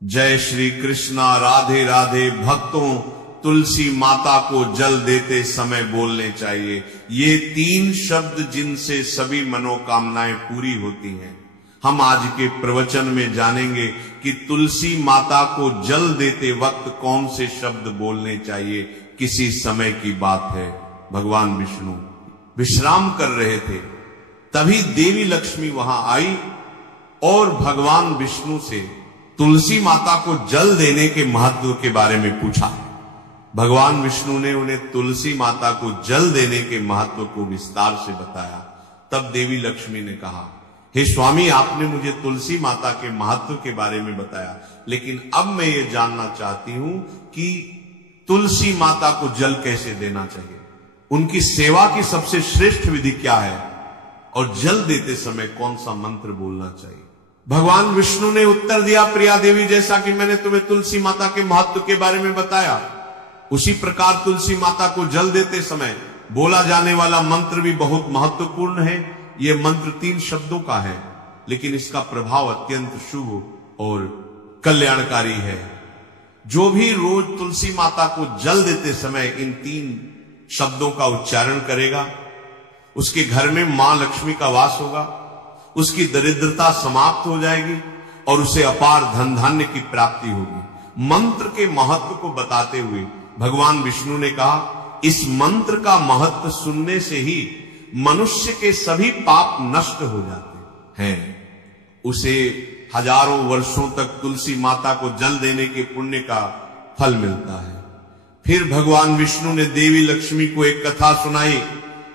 जय श्री कृष्णा, राधे राधे। भक्तों, तुलसी माता को जल देते समय बोलने चाहिए ये 3 शब्द जिनसे सभी मनोकामनाएं पूरी होती हैं। हम आज के प्रवचन में जानेंगे कि तुलसी माता को जल देते वक्त कौन से शब्द बोलने चाहिए। किसी समय की बात है, भगवान विष्णु विश्राम कर रहे थे, तभी देवी लक्ष्मी वहां आई और भगवान विष्णु से तुलसी माता को जल देने के महत्व के बारे में पूछा। भगवान विष्णु ने उन्हें तुलसी माता को जल देने के महत्व को विस्तार से बताया। तब देवी लक्ष्मी ने कहा, हे स्वामी, आपने मुझे तुलसी माता के महत्व के बारे में बताया, लेकिन अब मैं ये जानना चाहती हूं कि तुलसी माता को जल कैसे देना चाहिए, उनकी सेवा की सबसे श्रेष्ठ विधि क्या है और जल देते समय कौन सा मंत्र बोलना चाहिए। भगवान विष्णु ने उत्तर दिया, प्रिया देवी, जैसा कि मैंने तुम्हें तुलसी माता के महत्व के बारे में बताया, उसी प्रकार तुलसी माता को जल देते समय बोला जाने वाला मंत्र भी बहुत महत्वपूर्ण है। यह मंत्र 3 शब्दों का है, लेकिन इसका प्रभाव अत्यंत शुभ और कल्याणकारी है। जो भी रोज तुलसी माता को जल देते समय इन 3 शब्दों का उच्चारण करेगा, उसके घर में मां लक्ष्मी का वास होगा, उसकी दरिद्रता समाप्त हो जाएगी और उसे अपार धन धान्य की प्राप्ति होगी। मंत्र के महत्व को बताते हुए भगवान विष्णु ने कहा, इस मंत्र का महत्व सुनने से ही मनुष्य के सभी पाप नष्ट हो जाते हैं। उसे हजारों वर्षों तक तुलसी माता को जल देने के पुण्य का फल मिलता है। फिर भगवान विष्णु ने देवी लक्ष्मी को एक कथा सुनाई।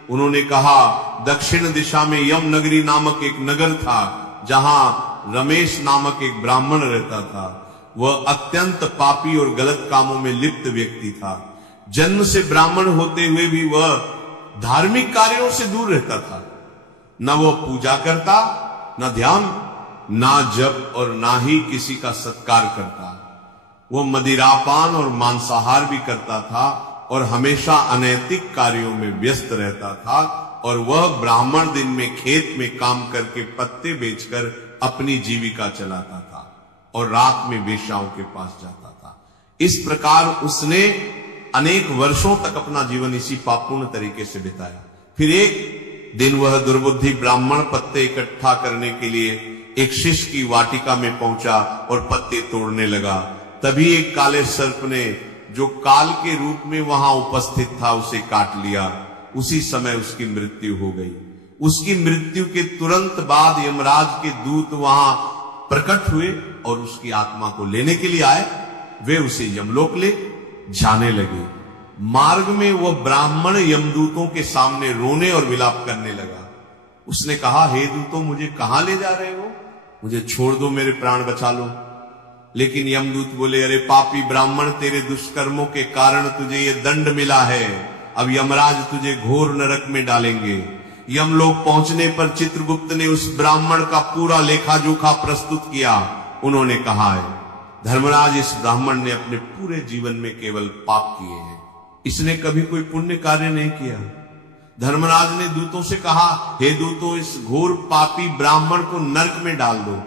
उन्होंने कहा, दक्षिण दिशा में यम नगरी नामक एक नगर था, जहां रमेश नामक एक ब्राह्मण रहता था। वह अत्यंत पापी और गलत कामों में लिप्त व्यक्ति था। जन्म से ब्राह्मण होते हुए भी वह धार्मिक कार्यों से दूर रहता था। न वह पूजा करता, न ध्यान, ना जप और ना ही किसी का सत्कार करता। वह मदिरापान और मांसाहार भी करता था और हमेशा अनैतिक कार्यों में व्यस्त रहता था। और वह ब्राह्मण दिन में खेत में काम करके पत्ते बेचकर अपनी जीविका चलाता था और रात में वेश्याओं के पास जाता था। इस प्रकार उसने अनेक वर्षों तक अपना जीवन इसी पापपूर्ण तरीके से बिताया। फिर एक दिन वह दुर्बुद्धि ब्राह्मण पत्ते इकट्ठा करने के लिए एक शिष्य की वाटिका में पहुंचा और पत्ते तोड़ने लगा। तभी एक काले सर्प ने, जो काल के रूप में वहां उपस्थित था, उसे काट लिया। उसी समय उसकी मृत्यु हो गई। उसकी मृत्यु के तुरंत बाद यमराज के दूत वहां प्रकट हुए और उसकी आत्मा को लेने के लिए आए। वे उसे यमलोक ले जाने लगे। मार्ग में वह ब्राह्मण यमदूतों के सामने रोने और विलाप करने लगा। उसने कहा, हे दूतों, मुझे कहां ले जा रहे हो? मुझे छोड़ दो, मेरे प्राण बचा लो। लेकिन यमदूत बोले, अरे पापी ब्राह्मण, तेरे दुष्कर्मों के कारण तुझे ये दंड मिला है। अब यमराज तुझे घोर नरक में डालेंगे। यमलोक पहुंचने पर चित्रगुप्त ने उस ब्राह्मण का पूरा लेखा जोखा प्रस्तुत किया। उन्होंने कहा है, धर्मराज, इस ब्राह्मण ने अपने पूरे जीवन में केवल पाप किए हैं, इसने कभी कोई पुण्य कार्य नहीं किया। धर्मराज ने दूतों से कहा, हे दूतों, इस घोर पापी ब्राह्मण को नरक में डाल दो,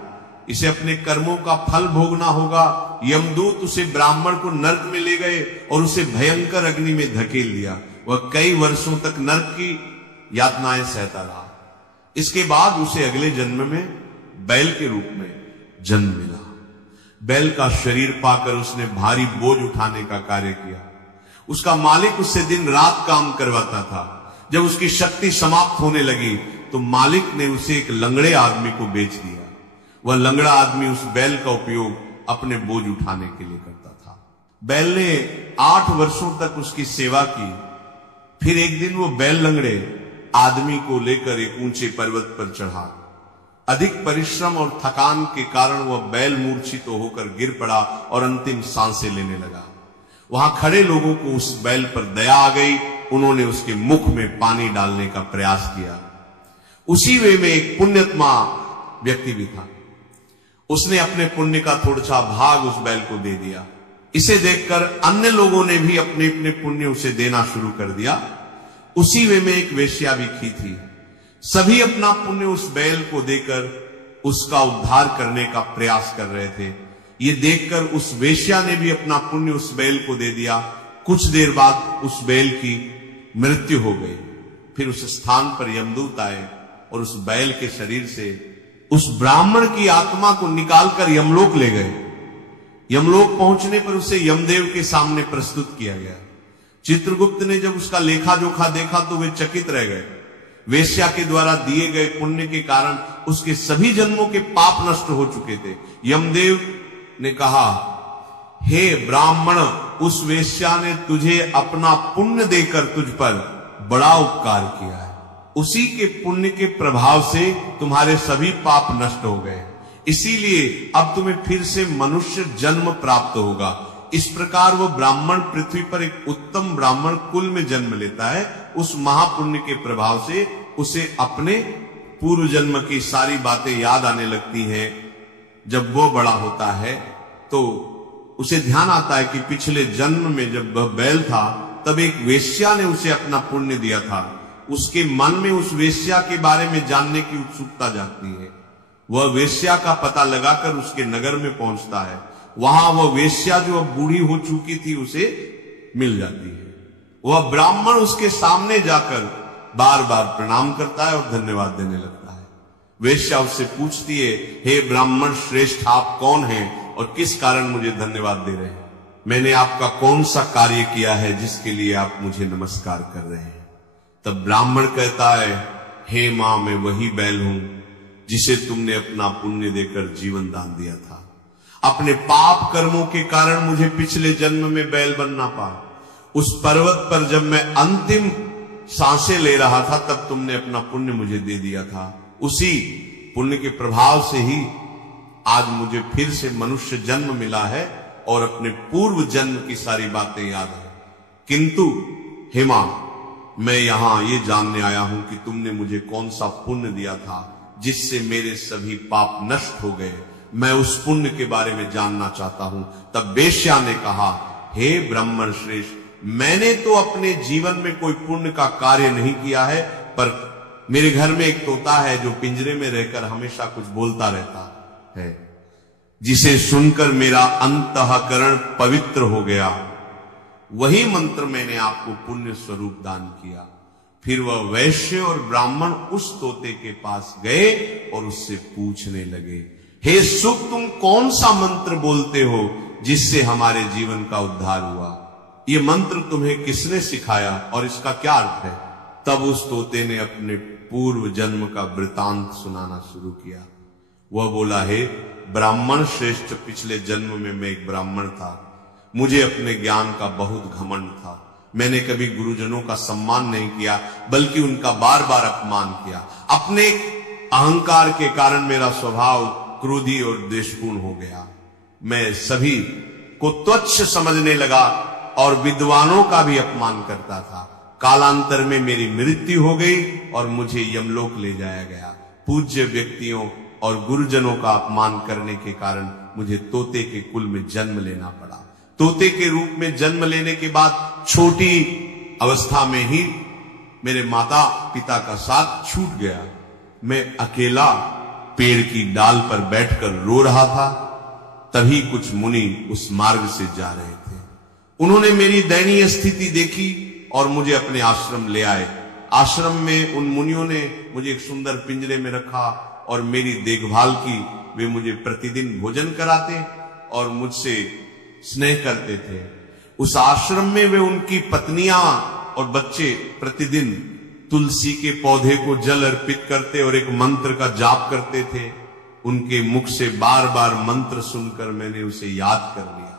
इसे अपने कर्मों का फल भोगना होगा। यमदूत उसे ब्राह्मण को नरक में ले गए और उसे भयंकर अग्नि में धकेल दिया। वह कई वर्षों तक नरक की यातनाएं सहता रहा। इसके बाद उसे अगले जन्म में बैल के रूप में जन्म मिला। बैल का शरीर पाकर उसने भारी बोझ उठाने का कार्य किया। उसका मालिक उससे दिन रात काम करवाता था। जब उसकी शक्ति समाप्त होने लगी तो मालिक ने उसे एक लंगड़े आदमी को बेच दिया। वह लंगड़ा आदमी उस बैल का उपयोग अपने बोझ उठाने के लिए करता था। बैल ने 8 वर्षों तक उसकी सेवा की। फिर एक दिन वो बैल लंगड़े आदमी को लेकर एक ऊंचे पर्वत पर चढ़ा। अधिक परिश्रम और थकान के कारण वह बैल मूर्छित होकर गिर पड़ा और अंतिम सांसें लेने लगा। वहां खड़े लोगों को उस बैल पर दया आ गई। उन्होंने उसके मुख में पानी डालने का प्रयास किया। उसी वे में एक पुण्यात्मा व्यक्ति भी था। उसने अपने पुण्य का थोड़ा सा भाग उस बैल को दे दिया। इसे देखकर अन्य लोगों ने भी अपने अपने पुण्य उसे देना शुरू कर दिया। उसी वे में एक वेश्या भी थी। सभी अपना पुण्य उस बैल को देकर उसका उद्धार करने का प्रयास कर रहे थे। ये देखकर उस वेश्या ने भी अपना पुण्य उस बैल को दे दिया। कुछ देर बाद उस बैल की मृत्यु हो गई। फिर उस स्थान पर यमदूत आए और उस बैल के शरीर से उस ब्राह्मण की आत्मा को निकालकर यमलोक ले गए। यमलोक पहुंचने पर उसे यमदेव के सामने प्रस्तुत किया गया। चित्रगुप्त ने जब उसका लेखा जोखा देखा तो वे चकित रह गए। वेश्या के द्वारा दिए गए पुण्य के कारण उसके सभी जन्मों के पाप नष्ट हो चुके थे। यमदेव ने कहा, हे ब्राह्मण, उस वेश्या ने तुझे अपना पुण्य देकर तुझ पर बड़ा उपकार किया है। उसी के पुण्य के प्रभाव से तुम्हारे सभी पाप नष्ट हो गए, इसीलिए अब तुम्हें फिर से मनुष्य जन्म प्राप्त होगा। इस प्रकार वो ब्राह्मण पृथ्वी पर एक उत्तम ब्राह्मण कुल में जन्म लेता है। उस महापुण्य के प्रभाव से उसे अपने पूर्व जन्म की सारी बातें याद आने लगती हैं। जब वो बड़ा होता है तो उसे ध्यान आता है कि पिछले जन्म में जब वह बैल था तब एक वेश्या ने उसे अपना पुण्य दिया था। उसके मन में उस वेश्या के बारे में जानने की उत्सुकता जागती है। वह वेश्या का पता लगाकर उसके नगर में पहुंचता है। वहां वह वेश्या जो अब बूढ़ी हो चुकी थी उसे मिल जाती है। वह ब्राह्मण उसके सामने जाकर बार बार प्रणाम करता है और धन्यवाद देने लगता है। वेश्या उससे पूछती है, हे ब्राह्मण श्रेष्ठ, आप कौन हैं और किस कारण मुझे धन्यवाद दे रहे हैं? मैंने आपका कौन सा कार्य किया है जिसके लिए आप मुझे नमस्कार कर रहे हैं? तब ब्राह्मण कहता है, हे मां, मैं वही बैल हूं जिसे तुमने अपना पुण्य देकर जीवन दान दिया था। अपने पाप कर्मों के कारण मुझे पिछले जन्म में बैल बनना पड़ा। उस पर्वत पर जब मैं अंतिम सांसें ले रहा था तब तुमने अपना पुण्य मुझे दे दिया था। उसी पुण्य के प्रभाव से ही आज मुझे फिर से मनुष्य जन्म मिला है और अपने पूर्व जन्म की सारी बातें याद है। किंतु हे मां, मैं यहां ये जानने आया हूं कि तुमने मुझे कौन सा पुण्य दिया था जिससे मेरे सभी पाप नष्ट हो गए। मैं उस पुण्य के बारे में जानना चाहता हूं। तब वेश्या ने कहा, हे ब्राह्मण श्रेष्ठ, मैंने तो अपने जीवन में कोई पुण्य का कार्य नहीं किया है, पर मेरे घर में एक तोता है जो पिंजरे में रहकर हमेशा कुछ बोलता रहता है, जिसे सुनकर मेरा अंतःकरण पवित्र हो गया। वही मंत्र मैंने आपको पुण्य स्वरूप दान किया। फिर वह वैश्य और ब्राह्मण उस तोते के पास गए और उससे पूछने लगे, हे सुख, तुम कौन सा मंत्र बोलते हो जिससे हमारे जीवन का उद्धार हुआ? ये मंत्र तुम्हें किसने सिखाया और इसका क्या अर्थ है? तब उस तोते ने अपने पूर्व जन्म का वृतांत सुनाना शुरू किया। वह बोला, हे ब्राह्मण श्रेष्ठ, पिछले जन्म में मैं एक ब्राह्मण था। मुझे अपने ज्ञान का बहुत घमंड था। मैंने कभी गुरुजनों का सम्मान नहीं किया, बल्कि उनका बार बार अपमान किया। अपने अहंकार के कारण मेरा स्वभाव क्रोधी और द्वेषपूर्ण हो गया। मैं सभी को तुच्छ समझने लगा और विद्वानों का भी अपमान करता था। कालांतर में मेरी मृत्यु हो गई और मुझे यमलोक ले जाया गया। पूज्य व्यक्तियों और गुरुजनों का अपमान करने के कारण मुझे तोते के कुल में जन्म लेना पड़ा। तोते के रूप में जन्म लेने के बाद छोटी अवस्था में ही मेरे माता पिता का साथ छूट गया। मैं अकेला पेड़ की डाल पर बैठकर रो रहा था। तभी कुछ मुनि उस मार्ग से जा रहे थे। उन्होंने मेरी दयनीय स्थिति देखी और मुझे अपने आश्रम ले आए। आश्रम में उन मुनियों ने मुझे एक सुंदर पिंजरे में रखा और मेरी देखभाल की। वे मुझे प्रतिदिन भोजन कराते और मुझसे स्नेह करते थे। उस आश्रम में वे उनकी पत्नियां और बच्चे प्रतिदिन तुलसी के पौधे को जल अर्पित करते और एक मंत्र का जाप करते थे। उनके मुख से बार बार मंत्र सुनकर मैंने उसे याद कर लिया।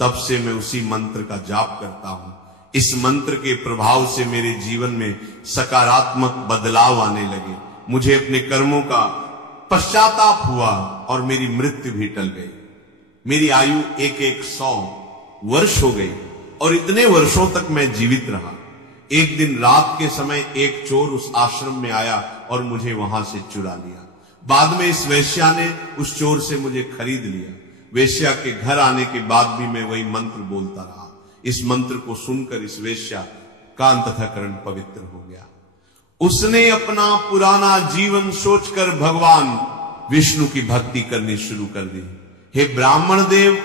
तब से मैं उसी मंत्र का जाप करता हूं। इस मंत्र के प्रभाव से मेरे जीवन में सकारात्मक बदलाव आने लगे। मुझे अपने कर्मों का पश्चाताप हुआ और मेरी मृत्यु भी टल गई। मेरी आयु 100 वर्ष हो गई और इतने वर्षों तक मैं जीवित रहा। एक दिन रात के समय एक चोर उस आश्रम में आया और मुझे वहां से चुरा लिया। बाद में इस वेश्या ने उस चोर से मुझे खरीद लिया। वेश्या के घर आने के बाद भी मैं वही मंत्र बोलता रहा। इस मंत्र को सुनकर इस वेश्या का अंतःकरण पवित्र हो गया। उसने अपना पुराना जीवन सोचकर भगवान विष्णु की भक्ति करनी शुरू कर दी। हे ब्राह्मण देव,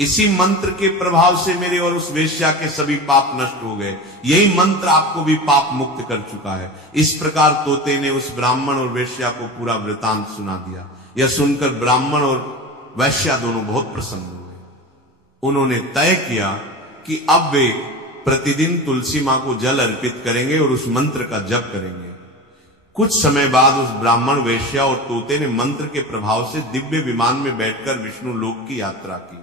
इसी मंत्र के प्रभाव से मेरे और उस वेश्या के सभी पाप नष्ट हो गए। यही मंत्र आपको भी पाप मुक्त कर चुका है। इस प्रकार तोते ने उस ब्राह्मण और वेश्या को पूरा वृतांत सुना दिया। यह सुनकर ब्राह्मण और वैश्या दोनों बहुत प्रसन्न हुए। उन्होंने तय किया कि अब वे प्रतिदिन तुलसी मां को जल अर्पित करेंगे और उस मंत्र का जप करेंगे। कुछ समय बाद उस ब्राह्मण, वेश्या और तोते ने मंत्र के प्रभाव से दिव्य विमान में बैठकर विष्णु लोक की यात्रा की।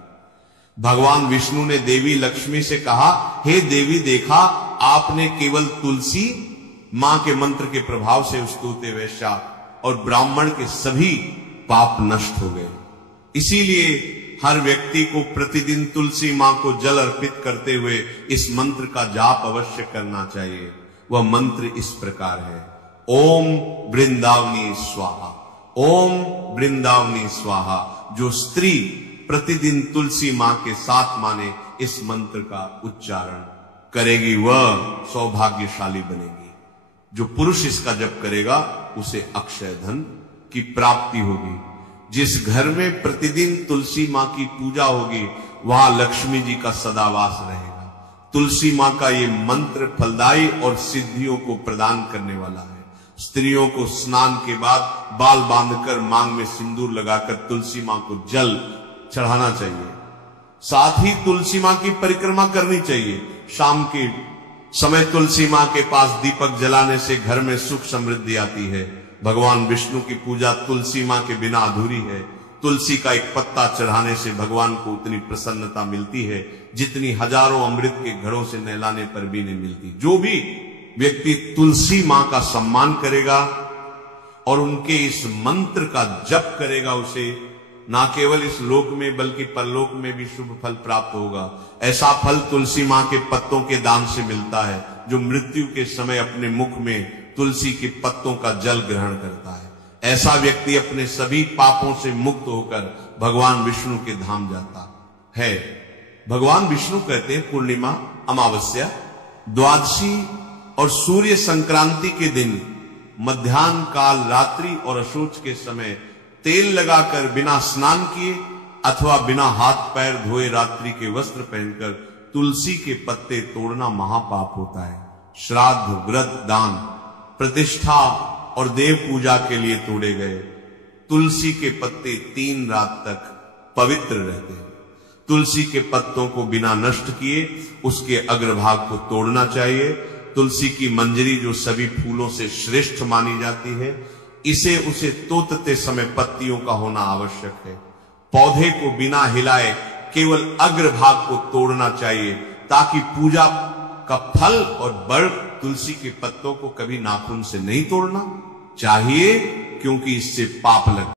भगवान विष्णु ने देवी लक्ष्मी से कहा, हे देवी, देखा आपने केवल तुलसी मां के मंत्र के प्रभाव से उस तोते, वेश्या और ब्राह्मण के सभी पाप नष्ट हो गए। इसीलिए हर व्यक्ति को प्रतिदिन तुलसी मां को जल अर्पित करते हुए इस मंत्र का जाप अवश्य करना चाहिए। वह मंत्र इस प्रकार है, ओम वृंदावनी स्वाहा, ओम वृंदावनी स्वाहा। जो स्त्री प्रतिदिन तुलसी मां के साथ माने इस मंत्र का उच्चारण करेगी वह सौभाग्यशाली बनेगी। जो पुरुष इसका जप करेगा उसे अक्षय धन की प्राप्ति होगी। जिस घर में प्रतिदिन तुलसी मां की पूजा होगी वहां लक्ष्मी जी का सदावास रहेगा। तुलसी मां का ये मंत्र फलदायी और सिद्धियों को प्रदान करने वाला है। स्त्रियों को स्नान के बाद बाल बांधकर मांग में सिंदूर लगाकर तुलसी मां को जल चढ़ाना चाहिए। साथ ही तुलसी मां की परिक्रमा करनी चाहिए। शाम के समय तुलसी मां के पास दीपक जलाने से घर में सुख समृद्धि आती है। भगवान विष्णु की पूजा तुलसी मां के बिना अधूरी है। तुलसी का एक पत्ता चढ़ाने से भगवान को उतनी प्रसन्नता मिलती है जितनी हजारों अमृत के घड़ों से नहलाने पर भी नहीं मिलती। जो भी व्यक्ति तुलसी मां का सम्मान करेगा और उनके इस मंत्र का जप करेगा उसे ना केवल इस लोक में बल्कि परलोक में भी शुभ फल प्राप्त होगा। ऐसा फल तुलसी मां के पत्तों के दान से मिलता है। जो मृत्यु के समय अपने मुख में तुलसी के पत्तों का जल ग्रहण करता है, ऐसा व्यक्ति अपने सभी पापों से मुक्त होकर भगवान विष्णु के धाम जाता है। भगवान विष्णु कहते हैं पूर्णिमा, अमावस्या, द्वादशी और सूर्य संक्रांति के दिन मध्याह्न काल, रात्रि और अशोच के समय तेल लगाकर बिना स्नान किए अथवा बिना हाथ पैर धोए रात्रि के वस्त्र पहनकर तुलसी के पत्ते तोड़ना महापाप होता है। श्राद्ध, व्रत, दान, प्रतिष्ठा और देव पूजा के लिए तोड़े गए तुलसी के पत्ते 3 रात तक पवित्र रहते हैं। तुलसी के पत्तों को बिना नष्ट किए उसके अग्रभाग को तोड़ना चाहिए। तुलसी की मंजरी जो सभी फूलों से श्रेष्ठ मानी जाती है, उसे तोड़ते समय पत्तियों का होना आवश्यक है। पौधे को बिना हिलाए केवल अग्रभाग को तोड़ना चाहिए ताकि पूजा का फल और बल। तुलसी के पत्तों को कभी नाखून से नहीं तोड़ना चाहिए क्योंकि इससे पाप लगता है।